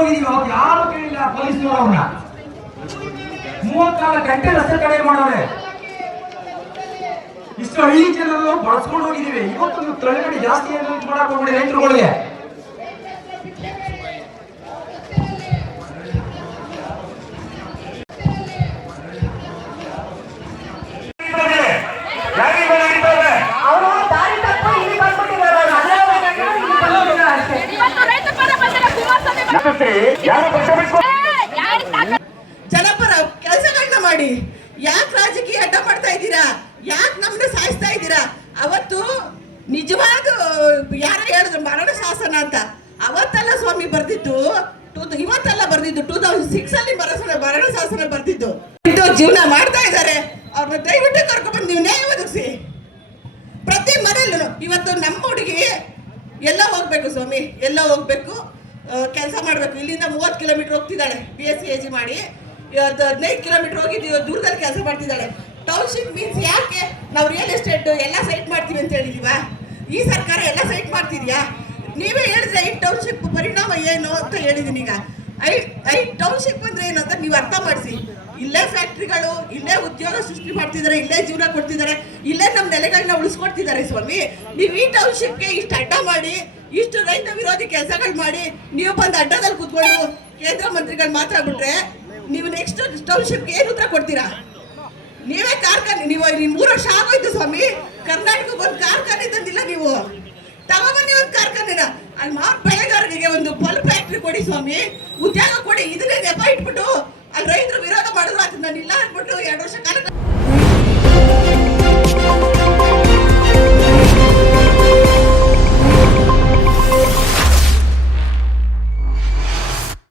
ಹೋಗಿದೀವಿ, ಅವತ್ತು ಯಾರು ಕೇಳಿಲ್ಲ ಪೊಲೀಸ್ನವರು. ಅವ್ರನ್ನ 34 ಗಂಟೆ ರಸ್ತೆ ತಡೆ ಮಾಡೋರೆ. ಇಷ್ಟು ಹಳ್ಳಿ ಜನರು ಬಳಸ್ಕೊಂಡು ಹೋಗಿದೀವಿ. ಇವತ್ತು ತಳಗಡೆ ಜಾಸ್ತಿ ಏನು ಮಾಡಕ್ ಹೋಗ್ಬಿಡಿ ರೈತರುಗಳಿಗೆ. ಜನಪರ ಕೆಲಸಗಳನ್ನ ಮಾಡಿ. ಯಾಕೆ ರಾಜಕೀಯ ಅಡ್ಡ ಮಾಡ್ತಾ ಇದ್ದೀರಾ? ಯಾಕೆ ನಮ್ಮನ್ನ ಸಾಯಿಸ್ತಾ ಇದ್ದೀರಾ? ಅವತ್ತು ನಿಜವಾದ ಯಾರು ಹೇಳಿದ್ರು ಮರಣ ಶಾಸನ ಅಂತ. ಅವತ್ತೆಲ್ಲ ಸ್ವಾಮಿ ಬರ್ದಿದ್ದು, ಇವತ್ತೆಲ್ಲ ಬರ್ದಿದ್ದು 2006 ಅಲ್ಲಿ ಮರಣ ಶಾಸನ ಬರ್ದಿದ್ದು. ಜೀವನ ಮಾಡ್ತಾ ಇದ್ದಾರೆ. ಅವ್ರನ್ನ ದಯವಿಟ್ಟು ಕರ್ಕೊಂಡ್ಬಂದು ನೀವು ನ್ಯಾಯ ಒದಗಿಸಿ. ಪ್ರತಿ ಮನೆಯಲ್ಲೂ ಇವತ್ತು ನಮ್ಮ ಹುಡುಗಿ ಎಲ್ಲ ಹೋಗ್ಬೇಕು ಸ್ವಾಮಿ, ಎಲ್ಲ ಹೋಗ್ಬೇಕು, ಕೆಲಸ ಮಾಡಬೇಕು. ಇಲ್ಲಿಂದ 30 ಕಿಲೋಮೀಟರ್ ಹೋಗ್ತಿದ್ದಾಳೆ BSc AG ಮಾಡಿ. 15 ಕಿಲೋಮೀಟರ್ ಹೋಗಿ ದೂರದಲ್ಲಿ ಕೆಲಸ ಮಾಡ್ತಿದ್ದಾಳೆ. ಟೌನ್ಶಿಪ್ ಮೀನ್ಸ್ ಯಾಕೆ ನಾವು ರಿಯಲ್ ಎಸ್ಟೇಟ್ ಎಲ್ಲ ಸೈಟ್ ಮಾಡ್ತೀವಿ ಅಂತ ಹೇಳಿದೀವ? ಈ ಸರ್ಕಾರ ಎಲ್ಲ ಸೈಟ್ ಮಾಡ್ತಿದ್ಯಾ? ನೀವೇ ಹೇಳಿದ್ರೆ ಈ ಟೌನ್ಶಿಪ್ ಪರಿಣಾಮ ಏನು ಅಂತ ಹೇಳಿದೀನಿ. ಈಗ ಐ ಟೌನ್ಶಿಪ್ ಅಂದ್ರೆ ಏನು ಅಂತ ನೀವು ಅರ್ಥ ಮಾಡಿಸಿ. ಇಲ್ಲೇ ಫ್ಯಾಕ್ಟ್ರಿಗಳು, ಇಲ್ಲೇ ಉದ್ಯೋಗ ಸೃಷ್ಟಿ ಮಾಡ್ತಿದ್ದಾರೆ, ಇಲ್ಲೇ ಜೀವನ ಕೊಡ್ತಿದ್ದಾರೆ, ಇಲ್ಲೇ ನಮ್ಮ ನೆಲೆಗಳನ್ನ ಉಳಿಸ್ಕೊಡ್ತಿದ್ದಾರೆ ಸ್ವಾಮಿ. ನೀವು ಈ ಟೌನ್ಶಿಪ್ಗೆ ಇಷ್ಟು ಅಡ್ಡ ಮಾಡಿ, ಇಷ್ಟು ರೈತ ವಿರೋಧಿ ಕೆಲಸಗಳು ಮಾಡಿ, ನೀವು ಬಂದು ಅಡ್ಡದಲ್ಲಿ ಕೂತ್ಕೊಂಡು ಕೇಂದ್ರ ಮಂತ್ರಿಗಳು ಮಾತಾಡ್ಬಿಟ್ರೆ ನೀವು ನೆಕ್ಸ್ಟ್ ಟೌನ್ಶಿಪ್ಗೆ ಏನು ಉತ್ತರ ಕೊಡ್ತೀರಾ? ನೀವೇ ಕಾರ್ಖಾನೆ, ನೀವು 3 ವರ್ಷ ಆಗೋಯ್ತು ಸ್ವಾಮಿ. ಕರ್ನಾಟಕಕ್ಕೆ ಒಂದು ಕಾರ್ಖಾನೆ ತಂದಿಲ್ಲ ನೀವು. ತಗೊಬನ್ನಿ ಒಂದು ಕಾರ್ಖಾನೆನ. ಅಲ್ಲಿ ಬೆಳೆಗಾರರಿಗೆ ಒಂದು ಬಲ್ಬ್ ಫ್ಯಾಕ್ಟ್ರಿ ಕೊಡಿ ಸ್ವಾಮಿ, ಉದ್ಯೋಗ ಕೊಡಿ. ಇದನ್ನೇ ನೆಪ ಇಟ್ಬಿಟ್ಟು ಅಲ್ಲಿ ರೈತರು ವಿರೋಧ ಮಾಡಿದ್ರು ಅದನ್ನ ಇಲ್ಲ ಅಂದ್ಬಿಟ್ಟು 2 ವರ್ಷ ಕಾಲ